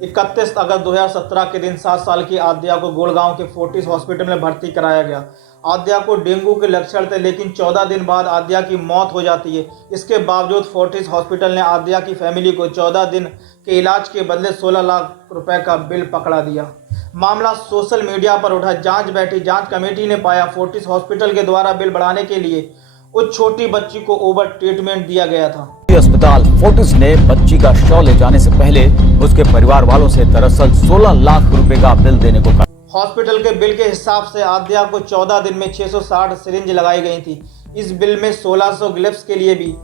31 अगस्त 2017 के दिन 7 साल की आद्या को गुड़गांव के फोर्टिस हॉस्पिटल में भर्ती कराया गया। आद्या को डेंगू के लक्षण थे, लेकिन 14 दिन बाद आद्या की मौत हो जाती है। इसके बावजूद फोर्टिस हॉस्पिटल ने आद्या की फैमिली को 14 दिन के इलाज के बदले 16 लाख रुपए का बिल पकड़ा दिया। मामला सोशल मीडिया पर उठा। जांच कमेटी ने पाया फोर्टिस हॉस्पिटल के द्वारा बिल बढ़ाने के लिए उस छोटी बच्ची को ओवर ट्रीटमेंट दिया गया था। अस्पताल फोर्टिस ने बच्ची का शव ले जाने से पहले उसके परिवार वालों से दरअसल 16 लाख रुपए का बिल देने को कहा। हॉस्पिटल के बिल के हिसाब से आद्या को 14 दिन में 660 सिरिंज लगाई गई थी। इस बिल में 1600 ग्लव्स के लिए भी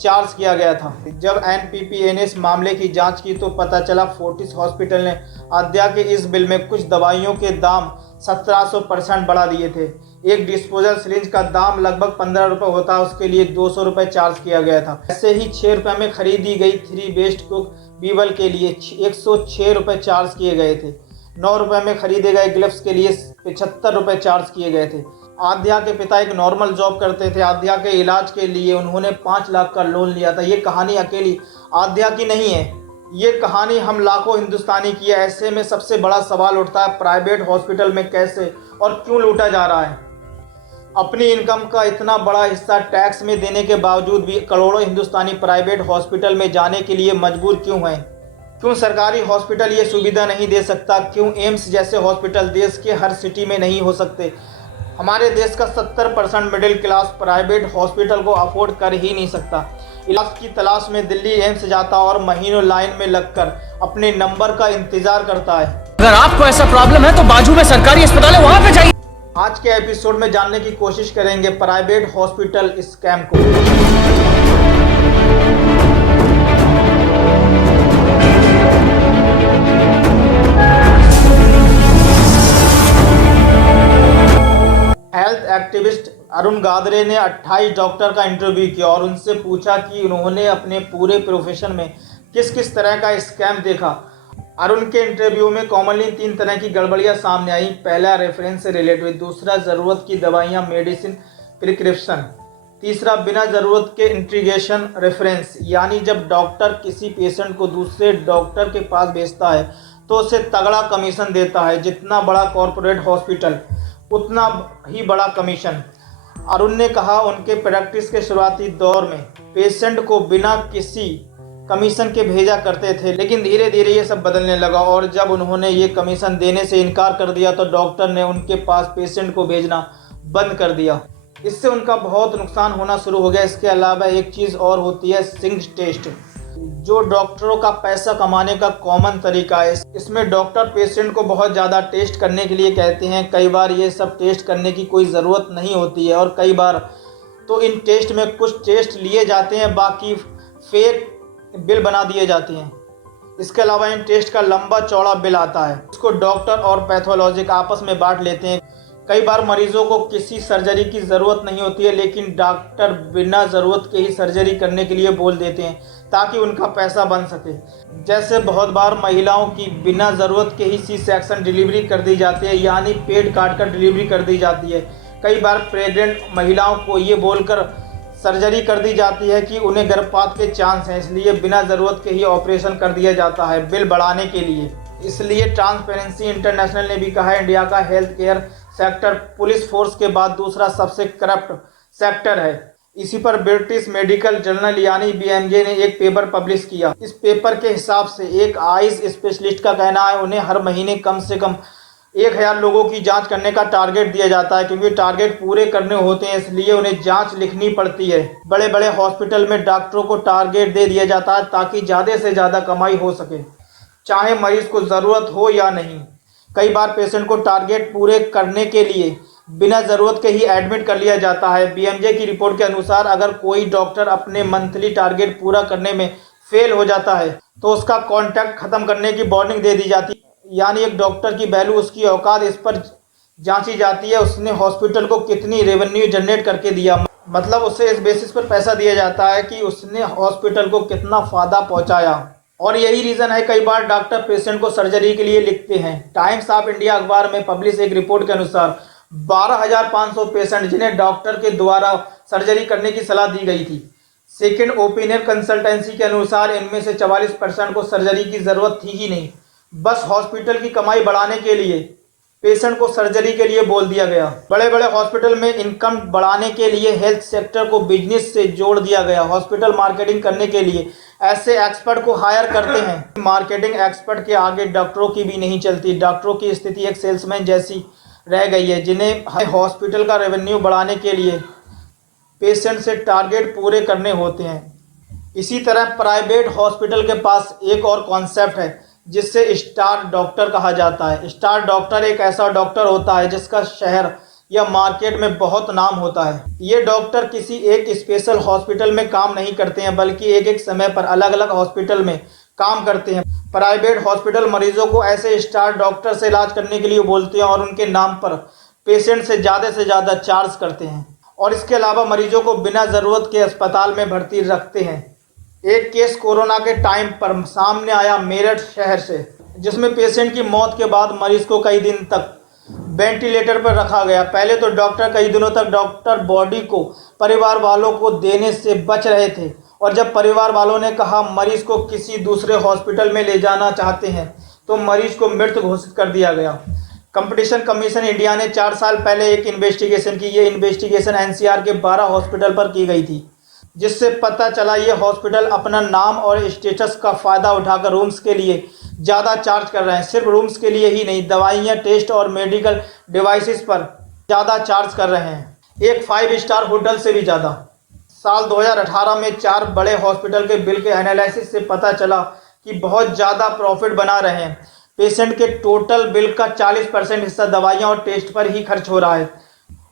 चार्ज किया गया था। जब एनपीपीए ने इस मामले की जांच की तो पता चला फोर्टिस हॉस्पिटल ने आद्या के इस बिल में कुछ दवाइयों के दाम 1700% बढ़ा दिए थे। एक डिस्पोजल सिरिंज का दाम लगभग 15 रुपये होता है, उसके लिए 200 रुपये चार्ज किया गया था। ऐसे ही 6 रुपये में खरीदी गई 3 बेस्ट कुक बीवल के लिए 106 रुपये चार्ज किए गए थे। 9 रुपये में खरीदे गए ग्लव्स के लिए 75 रुपये चार्ज किए गए थे। आद्या के पिता एक नॉर्मल जॉब करते थे। आद्या के इलाज के लिए उन्होंने 5 लाख का लोन लिया था। ये कहानी अकेली आद्या की नहीं है, ये कहानी हम लाखों हिंदुस्तानी की है। ऐसे में सबसे बड़ा सवाल उठता है, प्राइवेट हॉस्पिटल में कैसे और क्यों लूटा जा रहा है। अपनी इनकम का इतना बड़ा हिस्सा टैक्स में देने के बावजूद भी करोड़ों हिंदुस्तानी प्राइवेट हॉस्पिटल में जाने के लिए मजबूर क्यों हैं? क्यों सरकारी हॉस्पिटल ये सुविधा नहीं दे सकता? क्यों एम्स जैसे हॉस्पिटल देश के हर सिटी में नहीं हो सकते? हमारे देश का 70% मिडिल क्लास प्राइवेट हॉस्पिटल को अफोर्ड कर ही नहीं सकता। इलाज की तलाश में दिल्ली एम्स जाता और महीनों लाइन में लगकर अपने नंबर का इंतजार करता है। अगर आपको ऐसा प्रॉब्लम है तो बाजू में सरकारी अस्पताल है, वहां पे जाइए। आज के एपिसोड में जानने की कोशिश करेंगे प्राइवेट हॉस्पिटल स्कैम को। हेल्थ एक्टिविस्ट अरुण गादरे ने 28 डॉक्टर का इंटरव्यू किया और उनसे पूछा कि उन्होंने अपने पूरे प्रोफेशन में किस किस तरह का स्कैम देखा। अरुण के इंटरव्यू में कॉमनली 3 तरह की गड़बड़ियां सामने आई। पहला, रेफरेंस से रिलेटेड। दूसरा, ज़रूरत की दवाइयां मेडिसिन प्रिस्क्रिप्शन। तीसरा, बिना ज़रूरत के इंट्रीगेशन रेफरेंस, यानी जब डॉक्टर किसी पेशेंट को दूसरे डॉक्टर के पास भेजता है तो उसे तगड़ा कमीशन देता है। जितना बड़ा कॉरपोरेट हॉस्पिटल उतना ही बड़ा कमीशन। अरुण ने कहा उनके प्रैक्टिस के शुरुआती दौर में पेशेंट को बिना किसी कमीशन के भेजा करते थे, लेकिन धीरे धीरे ये सब बदलने लगा और जब उन्होंने ये कमीशन देने से इनकार कर दिया तो डॉक्टर ने उनके पास पेशेंट को भेजना बंद कर दिया। इससे उनका बहुत नुकसान होना शुरू हो गया। इसके अलावा एक चीज़ और होती है, सिंक टेस्ट, जो डॉक्टरों का पैसा कमाने का कॉमन तरीका है। इसमें डॉक्टर पेशेंट को बहुत ज़्यादा टेस्ट करने के लिए कहते हैं। कई बार ये सब टेस्ट करने की कोई ज़रूरत नहीं होती है और कई बार तो इन टेस्ट में कुछ टेस्ट लिए जाते हैं, बाकी फेक बिल बना दिए जाते हैं। इसके अलावा इन टेस्ट का लंबा चौड़ा बिल आता है, उसको डॉक्टर और पैथोलॉजिस्ट आपस में बांट लेते हैं। कई बार मरीजों को किसी सर्जरी की ज़रूरत नहीं होती है, लेकिन डॉक्टर बिना ज़रूरत के ही सर्जरी करने के लिए बोल देते हैं ताकि उनका पैसा बन सके। जैसे बहुत बार महिलाओं की बिना ज़रूरत के ही सी सेक्शन डिलीवरी कर दी जाती है, यानी पेट काट कर डिलीवरी कर दी जाती है। कई बार प्रेग्नेंट महिलाओं को ये बोलकर सर्जरी कर दी जाती है कि उन्हें गर्भपात के चांस हैं, इसलिए बिना ज़रूरत के ही ऑपरेशन कर दिया जाता है बिल बढ़ाने के लिए। इसलिए ट्रांसपेरेंसी इंटरनेशनल ने भी कहा है, इंडिया का health care sector police force के बाद दूसरा सबसे करप्ट सेक्टर है। इसी पर ब्रिटिश मेडिकल जर्नल यानी बीएमजे ने एक पेपर पब्लिश किया। इस पेपर के हिसाब से एक आइज स्पेशलिस्ट का कहना है उन्हें हर महीने कम से कम 1000 लोगों की जांच करने का टारगेट दिया जाता है। क्योंकि टारगेट पूरे करने होते हैं इसलिए उन्हें जांच लिखनी पड़ती है। बड़े बड़े हॉस्पिटल में डॉक्टरों को टारगेट दे दिया जाता है ताकि ज़्यादा से ज़्यादा कमाई हो सके, चाहे मरीज को ज़रूरत हो या नहीं। कई बार पेशेंट को टारगेट पूरे करने के लिए बिना ज़रूरत के ही एडमिट कर लिया जाता है। बीएमजे की रिपोर्ट के अनुसार अगर कोई डॉक्टर अपने मंथली टारगेट पूरा करने में फेल हो जाता है तो उसका कॉन्ट्रैक्ट ख़त्म करने की वार्निंग दे दी जाती है। यानी एक डॉक्टर की वैल्यू, उसकी औकात इस पर जांची जाती है उसने हॉस्पिटल को कितनी रेवेन्यू जनरेट करके दिया। मतलब उसे इस बेसिस पर पैसा दिया जाता है कि उसने हॉस्पिटल को कितना फ़ायदा पहुँचाया। और यही रीज़न है कई बार डॉक्टर पेशेंट को सर्जरी के लिए लिखते हैं। टाइम्स ऑफ इंडिया अखबार में पब्लिश एक रिपोर्ट के अनुसार 12,500 पेशेंट जिन्हें डॉक्टर के द्वारा सर्जरी करने की सलाह दी गई थी। सेकेंड ओपिनियन कंसल्टेंसी के अनुसार इनमें से 44% को सर्जरी की ज़रूरत थी ही नहीं। बस हॉस्पिटल की कमाई बढ़ाने के लिए पेशेंट को सर्जरी के लिए बोल दिया गया। बड़े बड़े हॉस्पिटल में इनकम बढ़ाने के लिए हेल्थ सेक्टर को बिजनेस से जोड़ दिया गया। हॉस्पिटल मार्केटिंग करने के लिए ऐसे एक्सपर्ट को हायर करते हैं। मार्केटिंग एक्सपर्ट के आगे डॉक्टरों की भी नहीं चलती। डॉक्टरों की स्थिति एक सेल्समैन जैसी रह गई है, जिन्हें हॉस्पिटल का रेवेन्यू बढ़ाने के लिए पेशेंट से टारगेट पूरे करने होते हैं। इसी तरह प्राइवेट हॉस्पिटल के पास एक और कॉन्सेप्ट है जिससे स्टार डॉक्टर कहा जाता है। स्टार डॉक्टर एक ऐसा डॉक्टर होता है जिसका शहर या मार्केट में बहुत नाम होता है। ये डॉक्टर किसी एक स्पेशल हॉस्पिटल में काम नहीं करते हैं, बल्कि एक एक समय पर अलग अलग हॉस्पिटल में काम करते हैं। प्राइवेट हॉस्पिटल मरीजों को ऐसे स्टार डॉक्टर से इलाज करने के लिए बोलते हैं और उनके नाम पर पेशेंट से ज़्यादा चार्ज करते हैं, और इसके अलावा मरीजों को बिना ज़रूरत के अस्पताल में भर्ती रखते हैं। एक केस कोरोना के टाइम पर सामने आया मेरठ शहर से, जिसमें पेशेंट की मौत के बाद मरीज को कई दिन तक वेंटिलेटर पर रखा गया। पहले तो डॉक्टर कई दिनों तक डॉक्टर बॉडी को परिवार वालों को देने से बच रहे थे, और जब परिवार वालों ने कहा मरीज को किसी दूसरे हॉस्पिटल में ले जाना चाहते हैं तो मरीज को मृत घोषित कर दिया गया। कंपटीशन कमीशन इंडिया ने 4 साल पहले एक इन्वेस्टिगेशन की। ये इन्वेस्टिगेशन एनसीआर के 12 हॉस्पिटल पर की गई थी, जिससे पता चला ये हॉस्पिटल अपना नाम और स्टेटस का फ़ायदा उठाकर रूम्स के लिए ज़्यादा चार्ज कर रहे हैं। सिर्फ रूम्स के लिए ही नहीं, दवाइयाँ, टेस्ट और मेडिकल डिवाइसेस पर ज़्यादा चार्ज कर रहे हैं, एक 5 स्टार होटल से भी ज़्यादा। साल 2018 में 4 बड़े हॉस्पिटल के बिल के एनालिसिस से पता चला कि बहुत ज़्यादा प्रॉफिट बना रहे हैं। पेशेंट के टोटल बिल का 40% हिस्सा दवाइयाँ और टेस्ट पर ही खर्च हो रहा है।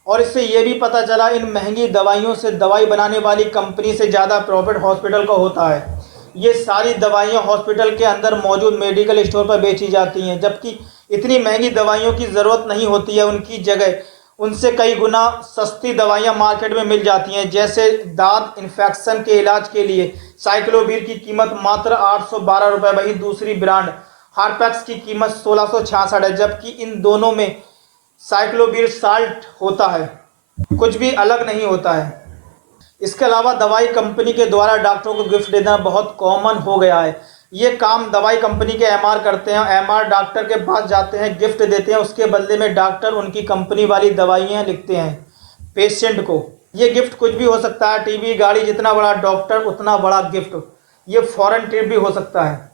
और इससे ये भी पता चला इन महंगी दवाइयों से दवाई बनाने वाली कंपनी से ज़्यादा प्रॉफिट हॉस्पिटल का होता है। ये सारी दवाइयाँ हॉस्पिटल के अंदर मौजूद मेडिकल स्टोर पर बेची जाती हैं, जबकि इतनी महंगी दवाइयों की ज़रूरत नहीं होती है। उनकी जगह उनसे कई गुना सस्ती दवाइयाँ मार्केट में मिल जाती हैं। जैसे दांत इन्फेक्शन के इलाज के लिए साइक्लोवीर की कीमत मात्र 812 रुपये, वहीं दूसरी ब्रांड हार्पेक्स की कीमत 1666 है, जबकि इन दोनों में साइक्लोवीर साल्ट होता है, कुछ भी अलग नहीं होता है। इसके अलावा दवाई कंपनी के द्वारा डॉक्टरों को गिफ्ट देना बहुत कॉमन हो गया है। ये काम दवाई कंपनी के एमआर करते हैं। एमआर डॉक्टर के पास जाते हैं, गिफ्ट देते हैं, उसके बदले में डॉक्टर उनकी कंपनी वाली दवाइयाँ लिखते हैं पेशेंट को। ये गिफ्ट कुछ भी हो सकता है, टीवी, गाड़ी, जितना बड़ा डॉक्टर उतना बड़ा गिफ्ट। ये फॉरेन ट्रिप भी हो सकता है।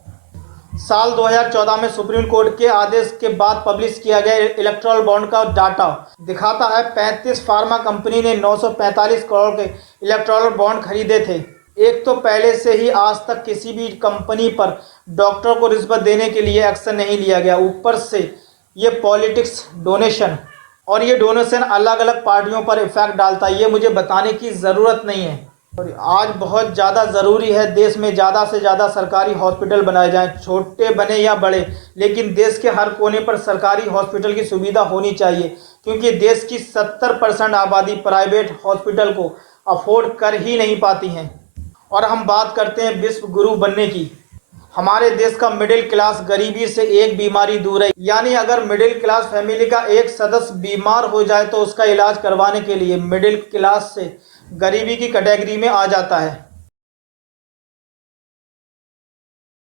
साल 2014 में सुप्रीम कोर्ट के आदेश के बाद पब्लिश किया गया इलेक्ट्रल बॉन्ड का डाटा दिखाता है 35 फार्मा कंपनी ने 945 करोड़ के इलेक्ट्रल बॉन्ड खरीदे थे। एक तो पहले से ही आज तक किसी भी कंपनी पर डॉक्टर को रिश्वत देने के लिए एक्शन नहीं लिया गया, ऊपर से ये पॉलिटिक्स डोनेशन, और ये डोनेशन अलग अलग पार्टियों पर इफेक्ट डालता है, ये मुझे बताने की ज़रूरत नहीं है। और आज बहुत ज़्यादा ज़रूरी है देश में ज़्यादा से ज़्यादा सरकारी हॉस्पिटल बनाए जाएं, छोटे बने या बड़े, लेकिन देश के हर कोने पर सरकारी हॉस्पिटल की सुविधा होनी चाहिए, क्योंकि देश की 70% आबादी प्राइवेट हॉस्पिटल को अफोर्ड कर ही नहीं पाती हैं। और हम बात करते हैं विश्व गुरु बनने की। हमारे देश का मिडिल क्लास गरीबी से एक बीमारी दूर है, यानी अगर मिडिल क्लास फैमिली का एक सदस्य बीमार हो जाए तो उसका इलाज करवाने के लिए मिडिल क्लास से गरीबी की कैटेगरी में आ जाता है।